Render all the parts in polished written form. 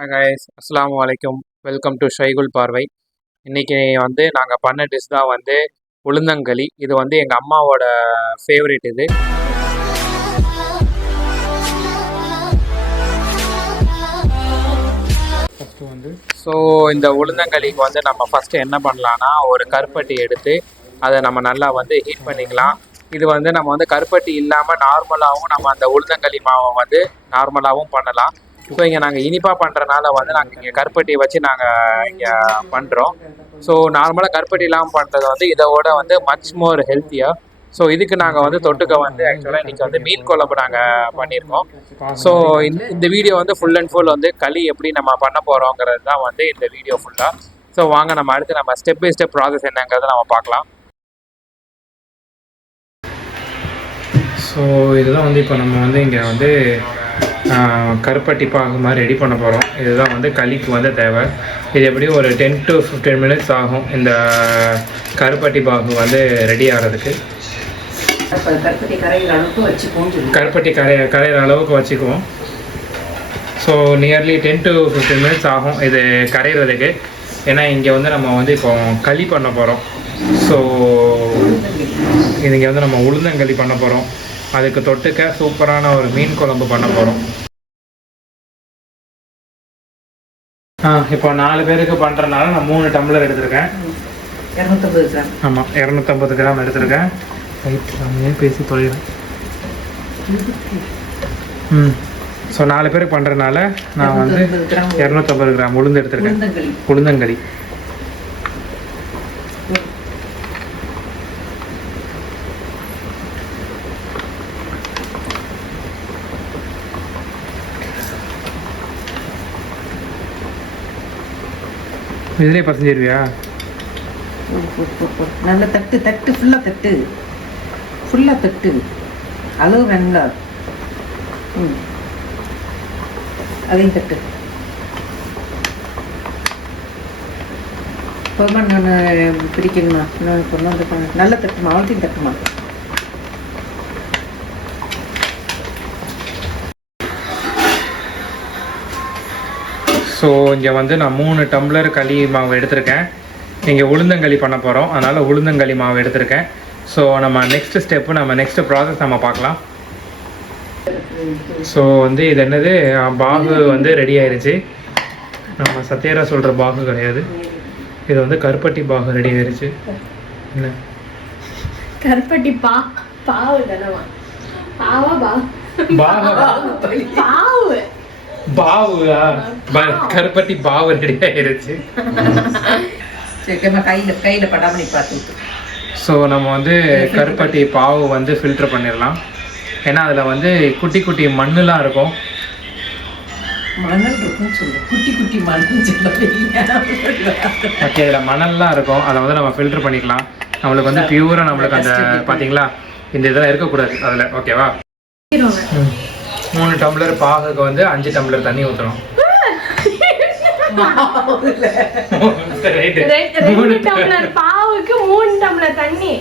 Hi guys, அஸ்ஸலாமு அலைக்கும். Welcome to ஷைகுல் பார்வை. இன்றைக்கி நாங்கள் பண்ண டிஷ் தான் உளுந்தங்களி. இது எங்கள் அம்மாவோட ஃபேவரட் இது. ஸோ இந்த உளுந்தங்களிக்கு நம்ம ஃபஸ்ட்டு என்ன பண்ணலான்னா, ஒரு கருப்பட்டி எடுத்து அதை நம்ம நல்லா ஹீட் பண்ணிக்கலாம். இது நம்ம கருப்பட்டி இல்லாமல் நார்மலாகவும் நம்ம அந்த உளுந்தங்களி மாவை நார்மலாகவும் பண்ணலாம். ஸோ இங்கே நாங்கள் இனிப்பாக பண்ணுறனால நாங்கள் இங்கே கருப்பட்டியை வச்சு நாங்கள் இங்கே பண்ணுறோம். ஸோ நார்மலாக கருப்பட்டி இல்லாமல் பண்ணுறது இதோட மச் மோர் ஹெல்த்தியாக. ஸோ இதுக்கு நாங்கள் தொட்டுக்க ஆக்சுவலாக இன்றைக்கி மீன் குழம்பு நாங்கள் பண்ணியிருக்கோம். ஸோ இந்த வீடியோ ஃபுல் அண்ட் ஃபுல் களி எப்படி நம்ம பண்ண போகிறோங்கிறது தான் இந்த வீடியோ ஃபுல்லாக. ஸோ வாங்க நம்ம அடுத்து நம்ம ஸ்டெப் பை ஸ்டெப் ப்ராசஸ் என்னங்கிறத நம்ம பார்க்கலாம். ஸோ இதுதான் இப்போ நம்ம இங்கே கருப்பட்டி பாகு மாதிரி ரெடி பண்ண போகிறோம். இதுதான் களிக்கு தேவை. இது எப்படியும் ஒரு 10 to 15 minutes ஆகும் இந்த கருப்பட்டி பாகு ரெடி ஆகிறதுக்கு. கருப்பட்டி கரையிற அளவுக்கு வச்சுக்குவோம். ஸோ நியர்லி 10 to 15 minutes ஆகும் இது கரையிறதுக்கு. ஏன்னா இங்கே நம்ம இப்போ களி பண்ண போகிறோம். ஸோ இது இங்கே நம்ம உளுந்தங்களி பண்ண போகிறோம். அதுக்கு தொட்டுக்க சூப்பரான ஒரு மீன் குழம்பு பண்ண போகிறோம். இப்போ 4 பேருக்கு பண்ணுறதுனால நான் 3 டம்ளர் எடுத்திருக்கேன். 250 கிராம். ஆமாம், 250 கிராம் எடுத்திருக்கேன். பேசி தொழில். ஸோ 4 பேருக்கு பண்ணுறதுனால நான் 250 கிராம் உளுந்து எடுத்திருக்கேன். உளுந்தங்களி. இதுலேயே பசஞ்சிருவியா? நல்ல தட்டு ஃபுல்லாக தட்டு அளவு வேணுங்களா? அதையும் தட்டு. போமா, நான் பிரிக்கணுமா? நான் கொண்டு நல்ல தட்டுமா, அவ்வளோத்தையும் தட்டுமா. ஸோ இங்கே நான் 3 டம்ளர் களி மாவு எடுத்திருக்கேன். இங்கே உளுந்தங்களி பண்ண போகிறோம், அதனால் உளுந்தங்களி மாவு எடுத்திருக்கேன். ஸோ நம்ம நெக்ஸ்ட் ஸ்டெப்பு, நம்ம நெக்ஸ்ட் ப்ராசஸ் நம்ம பார்க்கலாம். ஸோ இது என்னது, பாகு ரெடி ஆயிடுச்சு. நம்ம சத்யரா சொல்கிற பாகு கிடையாது, இது கருப்பட்டி பாகு ரெடி ஆயிடுச்சு. என்ன கருப்பட்டி பாவு தானவா? கருப்பட்டி பாவு ரெடி ஆயிருச்சு. கையில படாம பார்த்து. ஸோ நம்ம கருப்பட்டி பாவு ஃபில்டர் பண்ணிடலாம். ஏன்னா அதில் குட்டி குட்டி மண்ணுலாம் இருக்கும். மணல் இருக்குன்னு சொல்லு, குட்டி குட்டி மணல் ஓகே, இதில் மணல்லாம் இருக்கும். அதை நம்ம ஃபில்டர் பண்ணிக்கலாம். நம்மளுக்கு பியூராக நம்மளுக்கு அந்த பார்த்தீங்களா, இந்த இதெல்லாம் இருக்கக்கூடாது அதில். ஓகேவா? 3 டம்ளர் பாகுக்கு 5 டம்ளர் தண்ணி ஊற்றுறோம். 2 டம்ளர் பாவுக்கு 3 டம்ளர் தண்ணி.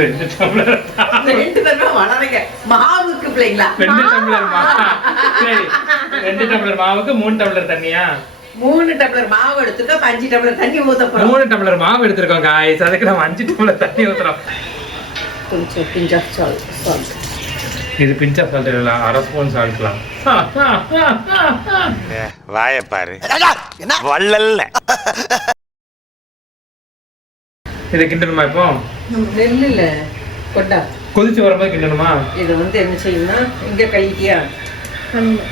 2 டம்ளர் மாவுக்கு பிள்ளைங்களா? 2 டம்ளர் சரி, 2 டம்ளர் மாவுக்கு 3 டம்ளர் தண்ணியா? 3 டம்ளர் மாவு எடுத்துக்க 5 டம்ளர் தண்ணி ஊத்த போறோம். 3 டம்ளர் மாவு எடுத்துருக்கோம் गाइस. அதுக்கு நம்ம 5 டம்ளர் தண்ணி ஊத்துறோம். கொஞ்சம் பிஞ்ச் ஆஃப் சால்ட். இது பிஞ்ச் ஆஃப் சால்ட் இல்ல, 1/2 ஸ்பூன் சால்ட்லாம். வாய பாரு வள்ளல்ல. இத கிண்டணுமா இப்போ? நெல்லுல கொட்டா கொதிச்சு வரும்போது கிண்டணுமா? இது என்ன செய்யணும்னா, இங்க கழுவிட்டியா,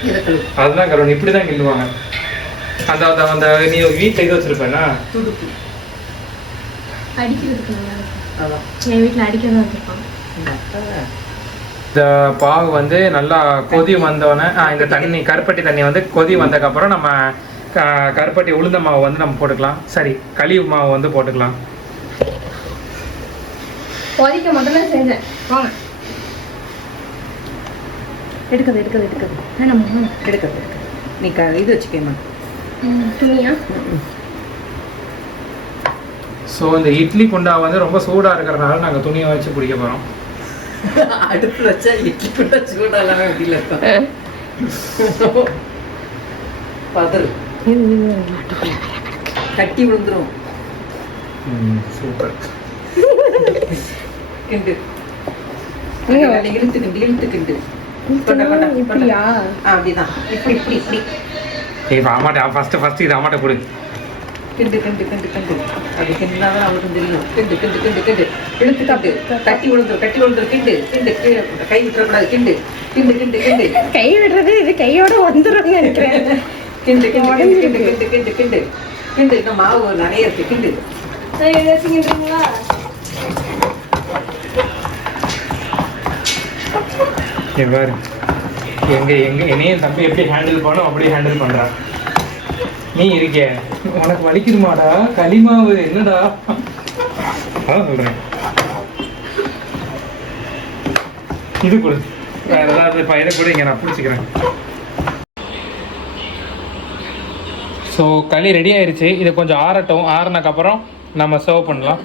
இத கழுவு. அதுதான் கழுவணும். இப்படி தான் கிண்டுவாங்க. அந்த அந்த நீ வீட்ல இது வச்சிருப்பேனா, துடுப்பு அடிக்கிறதுக்கு. அதான் என் வீட்ல அடிக்கிறதா வச்சிருப்பாங்க. இந்த பாவு நல்லா கொதி வந்தோடனே இந்த தண்ணி கருப்பட்டி தண்ணி கொதி வந்ததுக்கப்புறம் நம்ம கருப்பட்டி உளுந்த மாவு நம்ம போட்டுக்கலாம். சரி, களி மாவு போட்டுக்கலாம். கொதிக்க மட்டும்தான் செஞ்சேன். வாங்க, எடுக்கிறது வேணாம், எடுக்கிறது. நீ இது வச்சுக்கேம்மா, துணியா. ஸோ இந்த இட்லி குண்டா ரொம்ப சூடாக இருக்கிறதுனால நாங்கள் துணியை வச்சு பிடிக்க போகிறோம். அடுப்புல வச்சா இட்லி கூட சூடாலாம் முடியல. பதறு கட்டி விழுந்துரும். சூப்பர். கிண்டு இழுத்து கிண்டு இழுத்து கிண்டு கொண்ட கொண்ட இப்படியா? அப்படிதான். இப்படி இப்படி இப்படி இப்போ அம்மாட்ட ஃபர்ஸ்ட் இது அம்மாட்ட கொடு. கிண்டு கிண்டு கிண்டு கிண்டு அப்படி கிண்டுனாதான் அவளுக்கு தெரியும். கிண்டு கிண்டு கிண்டு கிண்டு இழுத்து காட்டு. கட்டி விழுந்துரும் கிண்டு கிண்டு கீழே கை விட்டுறக்கூடாது. கிண்டு கிண்டு கிண்டு கிண்டு கை விடுறது இது கையோட வந்துடும் நினைக்கிறேன். கிண்டு கிண்டு கிண்டு கிண்டு கிண்டு கிண்டு கிண்டு கிண்டு இன்னும் மாவு நிறைய இருக்கு. கிண்டு ஏதாச்சும் கிண்டுறீங்களா? பாரு என்னையும் தம்பி எப்படி ஹேண்டில் பண்ணும் அப்படி ஹேண்டில் பண்றான். நீ இருக்கே உனக்கு வலிக்குதுமாடா களிமாவு என்னடா அதான் சொல்றேன். இது கொடு, வேற ஏதாவது இதை கூட இங்க நான் பிடிச்சிக்கிறேன். ஸோ களி ரெடி ஆயிடுச்சு. இது கொஞ்சம் ஆறட்டும். ஆறுனக்கப்புறம் நம்ம சர்வ் பண்ணலாம்.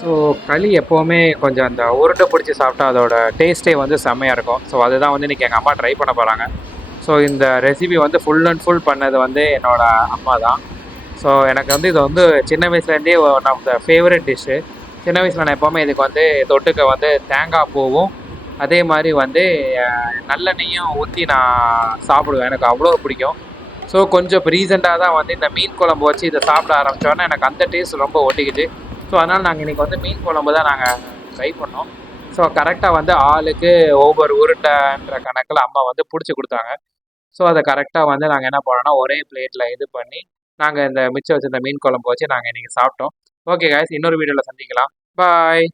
ஸோ களி எப்போவுமே கொஞ்சம் அந்த உருண்டை பிடிச்சி சாப்பிட்டா அதோட டேஸ்ட்டே வந்து செம்மையாக இருக்கும். ஸோ அதுதான் வந்து இன்றைக்கி எங்கள் அம்மா ட்ரை பண்ண போகிறாங்க. ஸோ இந்த ரெசிபி வந்து ஃபுல் அண்ட் ஃபுல் பண்ணது வந்து என்னோடய அம்மா தான். ஸோ எனக்கு வந்து இது வந்து சின்ன வயசுலேருந்தே one of the favourite dish. சின்ன வயசில் நான் எப்போவுமே இதுக்கு வந்து தொட்டுக்க வந்து தேங்காய் பூவும் அதே மாதிரி வந்து நல்லெண்ணெயும் ஊற்றி நான் சாப்பிடுவேன். எனக்கு அவ்வளோ பிடிக்கும். ஸோ கொஞ்சம் இப்போ ரீசெண்டாக தான் வந்து இந்த மீன் குழம்பு வச்சு இதை சாப்பிட ஆரம்பித்தோன்னே எனக்கு அந்த டேஸ்ட் ரொம்ப ஒட்டிக்கிச்சு. ஸோ அதனால் நாங்கள் இன்றைக்கி வந்து மீன் குழம்பு தான் நாங்கள் ட்ரை பண்ணோம். ஸோ கரெக்டாக வந்து ஆளுக்கு ஒவ்வொரு உருண்டைன்ற கணக்கில் அம்மா வந்து பிடிச்சி கொடுத்தாங்க. ஸோ அதை கரெக்டாக வந்து நாங்கள் என்ன பண்ணோன்னா ஒரே பிளேட்டில் இது பண்ணி நாங்கள் இந்த மிச்சம் வச்சு இந்த மீன் குழம்பு வச்சு நாங்கள் இன்றைக்கி சாப்பிட்டோம். ஓகே காய்ஸ், இன்னொரு வீடியோவில் சந்திக்கலாம். பாய்.